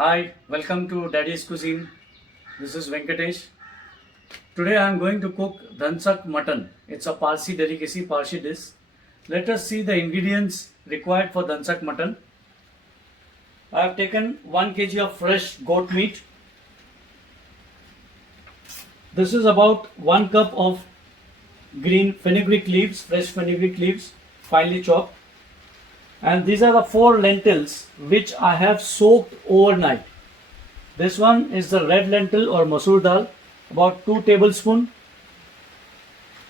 Hi, welcome to Daddy's Cuisine. This is Venkatesh. Today I am going to cook Dhansak mutton. It's a Parsi delicacy, Parsi dish. Let us see the ingredients required for Dhansak mutton. I have taken 1 kg of fresh goat meat. This is about 1 cup of green fenugreek leaves, fresh fenugreek leaves, finely chopped. And these are the 4 lentils which I have soaked overnight. This one is the red lentil or masoor dal, about 2 tablespoons.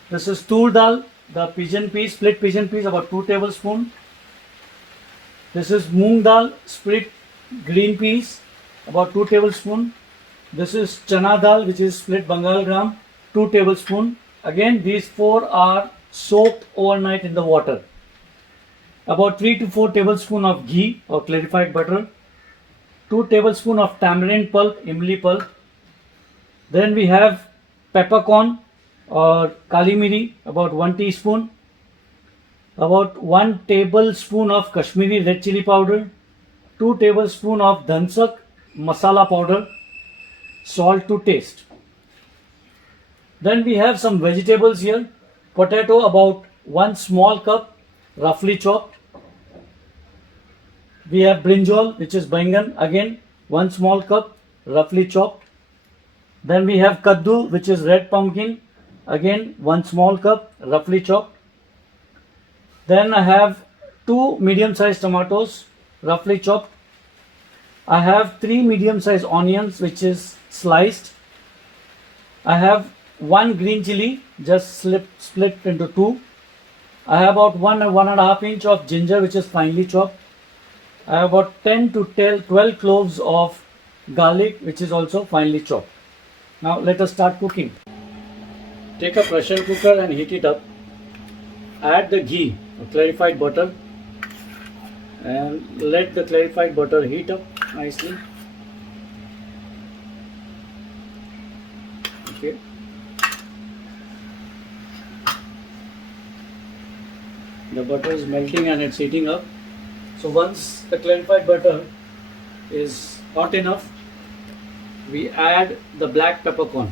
This is tur dal, the pigeon peas, split pigeon peas, about 2 tablespoons. This is moong dal, split green peas, about 2 tablespoons. This is chana dal, which is split Bengal gram, 2 tablespoons. Again, these 4 are soaked overnight in the water. About 3 to 4 tablespoons of ghee or clarified butter, 2 tablespoons of tamarind pulp, imli pulp. Then we have peppercorn or kali miri, about 1 teaspoon. About 1 tablespoon of Kashmiri red chili powder, 2 tablespoons of dhansak masala powder, salt to taste. Then we have some vegetables here. Potato about 1 small cup, roughly chopped. We have brinjal, which is bangan, again 1 small cup, roughly chopped. Then we have kaddu, which is red pumpkin, again 1 small cup, roughly chopped. Then I have 2 medium-sized tomatoes, roughly chopped. I have 3 medium-sized onions, which is sliced. I have 1 green chili, just split into 2. I have about 1.5 inch of ginger, which is finely chopped. I have about 10 to 12 cloves of garlic, which is also finely chopped. Now let us start cooking. Take a pressure cooker and heat it up. Add the ghee or clarified butter and let the clarified butter heat up nicely. Okay. The butter is melting and it's heating up. So once the clarified butter is hot enough, we add the black peppercorn.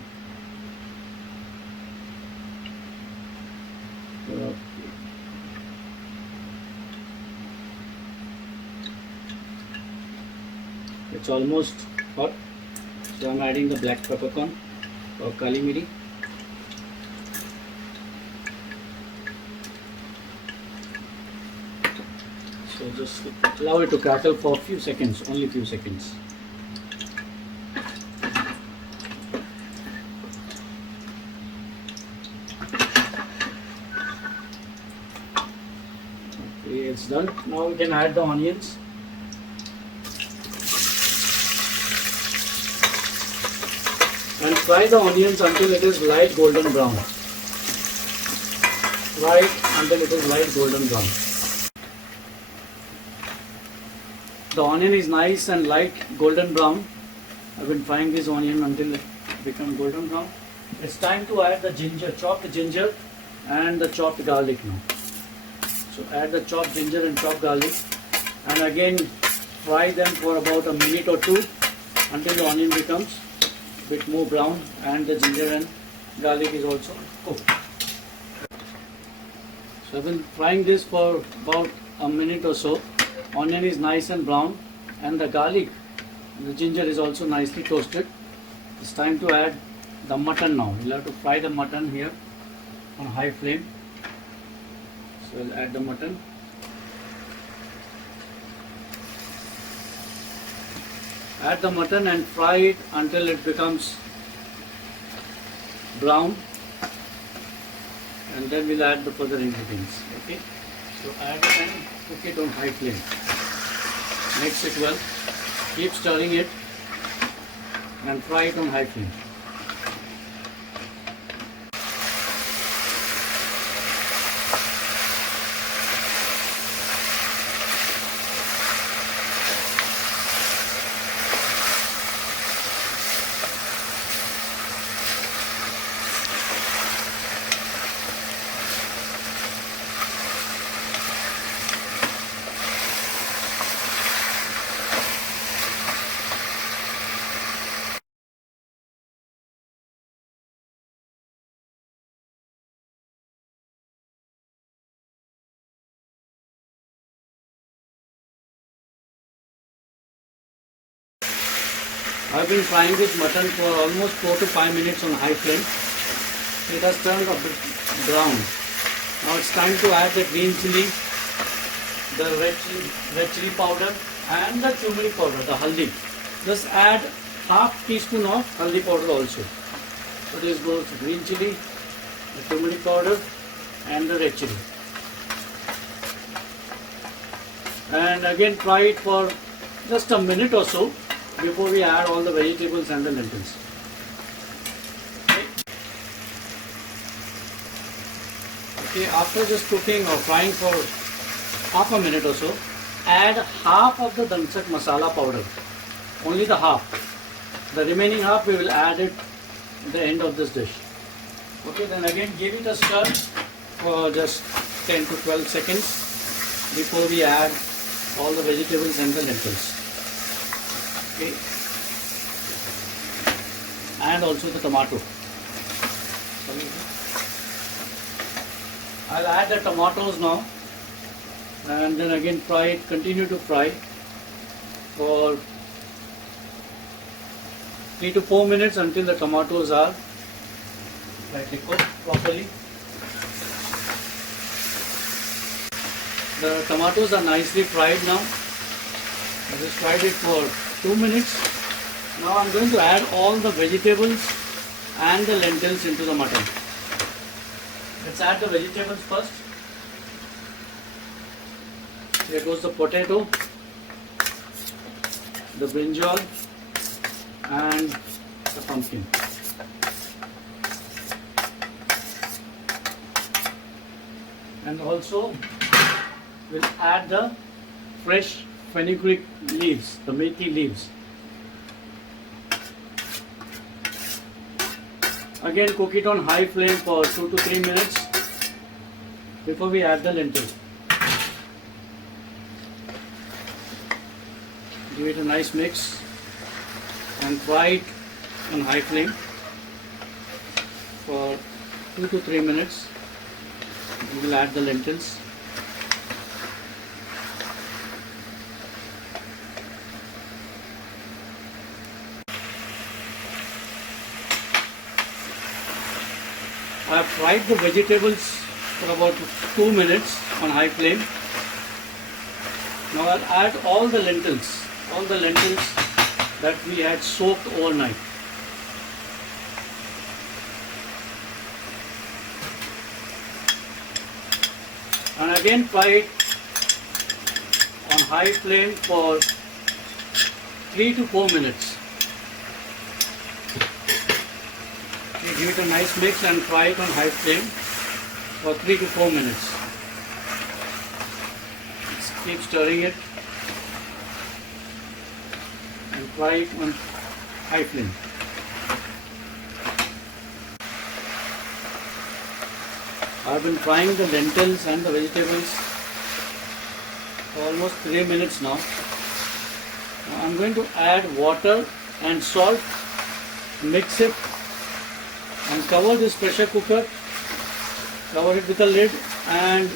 It's almost hot, so I'm adding the black peppercorn or kali miri. So just allow it to crackle for a few seconds, only a few seconds. Okay, it's done. Now we can add the onions. And fry the onions until it is light golden brown. Fry it until it is light golden brown. The onion is nice and light golden brown. I've been frying this onion until it becomes golden brown. It's time to add the ginger, chopped ginger and the chopped garlic now. So add the chopped ginger and chopped garlic and again fry them for about a minute or 2 until the onion becomes a bit more brown and the ginger and garlic is also cooked. So I've been frying this for about a minute or so. Onion is nice and brown and the garlic and the ginger is also nicely toasted. It's time to add the mutton now. We'll have to fry the mutton here on high flame. So we'll add the mutton. Add the mutton and fry it until it becomes brown and then we'll add the further ingredients. Okay. So add it and cook it on high flame. Mix it well. Keep stirring it and fry it on high flame. I've been frying this mutton for almost 4 to 5 minutes on high flame. It has turned a bit brown. Now it's time to add the green chili, the red chili powder and the turmeric powder, the haldi. Just add half teaspoon of haldi powder also. So this goes green chili, the turmeric powder and the red chili. And again fry it for just a minute or so before we add all the vegetables and the lentils. Okay, after just cooking or frying for half a minute or so, add half of the Dansak masala powder. Only the half. The remaining half we will add it at the end of this dish. Okay, then again give it a stir for just 10 to 12 seconds before we add all the vegetables and the lentils. Okay, and also the tomato. I'll add the tomatoes now and then again fry it, continue to fry for 3 to 4 minutes until the tomatoes are slightly cooked properly. The tomatoes are nicely fried now. I just fried it for 2 minutes. Now I'm going to add all the vegetables and the lentils into the mutton. Let's add the vegetables first. Here goes the potato, the brinjal and the pumpkin. And also we'll add the fresh fenugreek leaves, the methi leaves. Again cook it on high flame for 2 to 3 minutes before we add the lentil. Give it a nice mix and fry it on high flame for 2 to 3 minutes. We will add the lentils. I have fried the vegetables for about 2 minutes on high flame. Now I'll add all the lentils that we had soaked overnight. And again fry it on high flame for 3 to 4 minutes. Give it a nice mix and fry it on high flame for 3 to 4 minutes. Just keep stirring it and fry it on high flame. I've been frying the lentils and the vegetables for almost 3 minutes now. Now I'm going to add water and salt, mix it and cover this pressure cooker, cover it with a lid and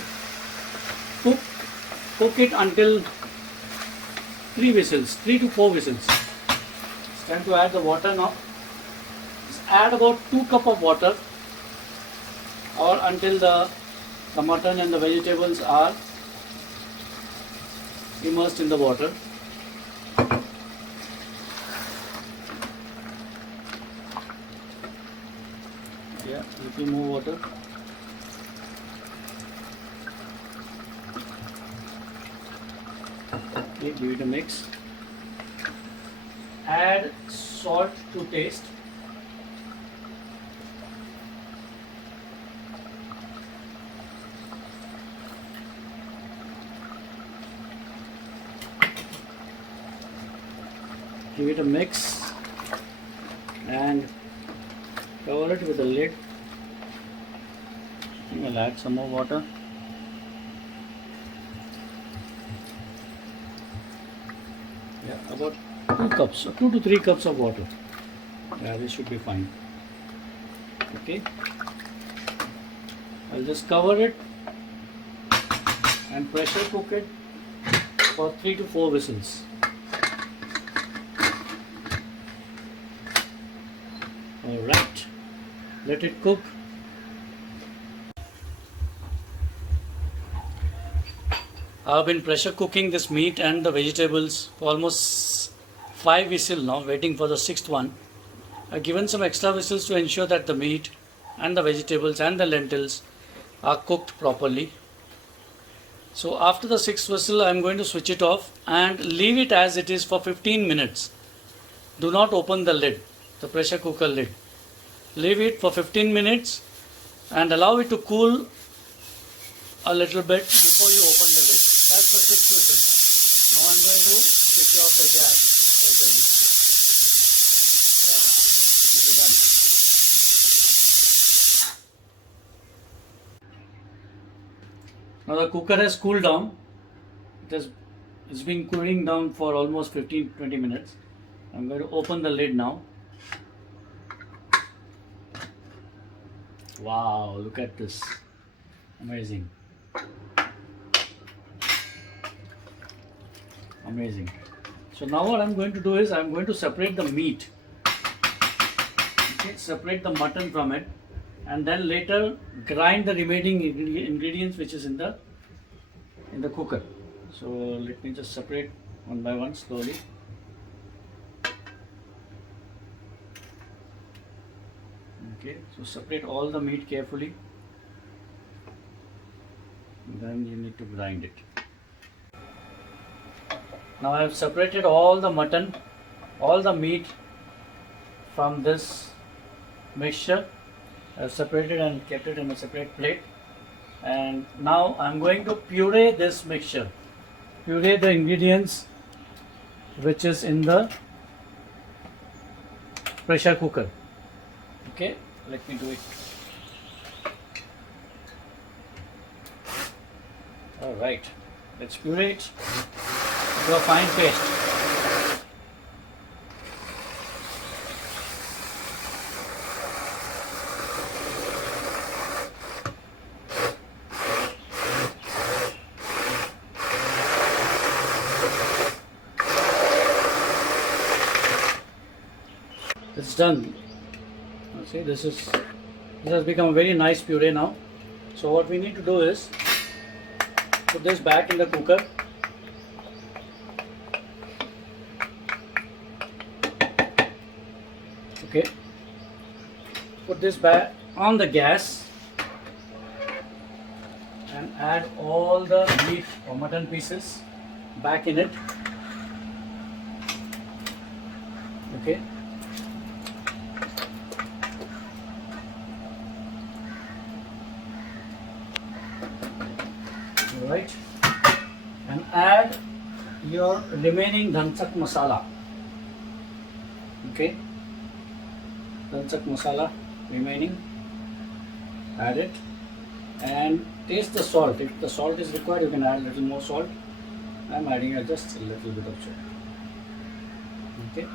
cook it until 3 to 4 whistles. It's time to add the water now. Just add about 2 cups of water or until the mutton and the vegetables are immersed in the water. Yeah, little more water. Okay, give it a mix. Add salt to taste. Give it a mix and cover it with a lid. I'll add some more water. Yeah, about 2 cups, 2 to 3 cups of water. Yeah, this should be fine. Okay. I'll just cover it and pressure cook it for 3 to 4 whistles. Alright, let it cook. I've been pressure cooking this meat and the vegetables for almost 5 whistles now, waiting for the 6th one. I've given some extra whistles to ensure that the meat and the vegetables and the lentils are cooked properly. So after the 6th whistle, I'm going to switch it off and leave it as it is for 15 minutes. Do not open the lid, the pressure cooker lid. Leave it for 15 minutes and allow it to cool a little bit before you open the lid. That's the 6th whistle. Now I'm going to switch off the gas. Switch off the heat. Yeah, it is done. Now the cooker has cooled down. It's been cooling down for almost 15-20 minutes. I'm going to open the lid now. Wow, look at this. Amazing. Amazing. So now what I'm going to do is I'm going to separate the meat. Okay, separate the mutton from it, and then later grind the remaining ingredients which is in the cooker. So let me just separate one by one slowly. Okay, so separate all the meat carefully. Then you need to grind it. Now I have separated all the mutton, all the meat from this mixture. I have separated and kept it in a separate plate. And now I am going to puree this mixture. Puree the ingredients which is in the pressure cooker. Okay, let me do it. Alright, let's puree it to a fine paste. It's done. See, this has become a very nice puree now. So what we need to do is put this back in the cooker. Okay. Put this back on the gas and add all the meat or mutton pieces back in it. Okay. Right, and add your remaining dhansak masala. Okay, dhansak masala remaining, add it and taste the salt. If the salt is required, you can add a little more salt. I am adding just a little bit of salt. Okay,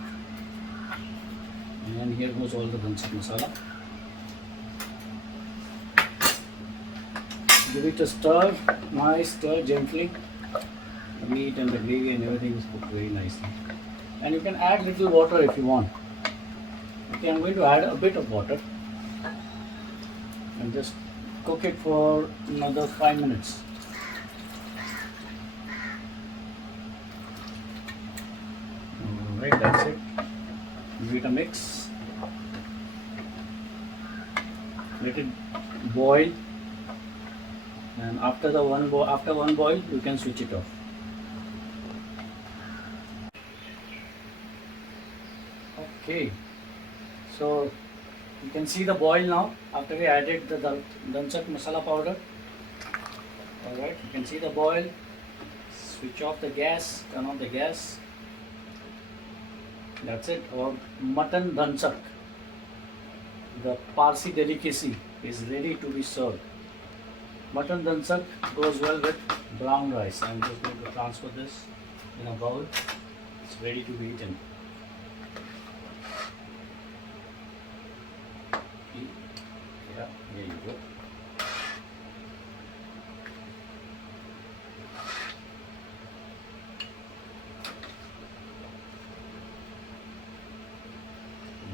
and here goes all the dhansak masala. Give it a stir, nice stir gently. The meat and the gravy and everything is cooked very nicely. And you can add little water if you want. Okay, I'm going to add a bit of water and just cook it for another 5 minutes. Alright, that's it. Give it a mix. Let it boil. And after one boil, you can switch it off. Okay, so you can see the boil now after we added the dhansak masala powder. Alright, you can see the boil. Switch off the gas, turn off the gas. That's it. Our mutton dhansak, the Parsi delicacy, is ready to be served. Mutton dhansak goes well with brown rice. I'm just going to transfer this in a bowl. It's ready to be eaten. Yeah, there you go.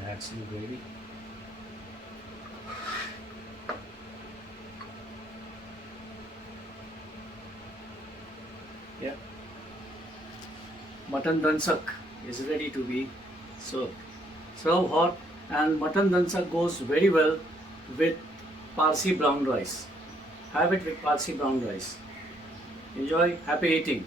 Add some gravy. Yeah. Mutton dansak is ready to be served. Serve hot, and mutton dansak goes very well with Parsi brown rice. Have it with Parsi brown rice. Enjoy, happy eating.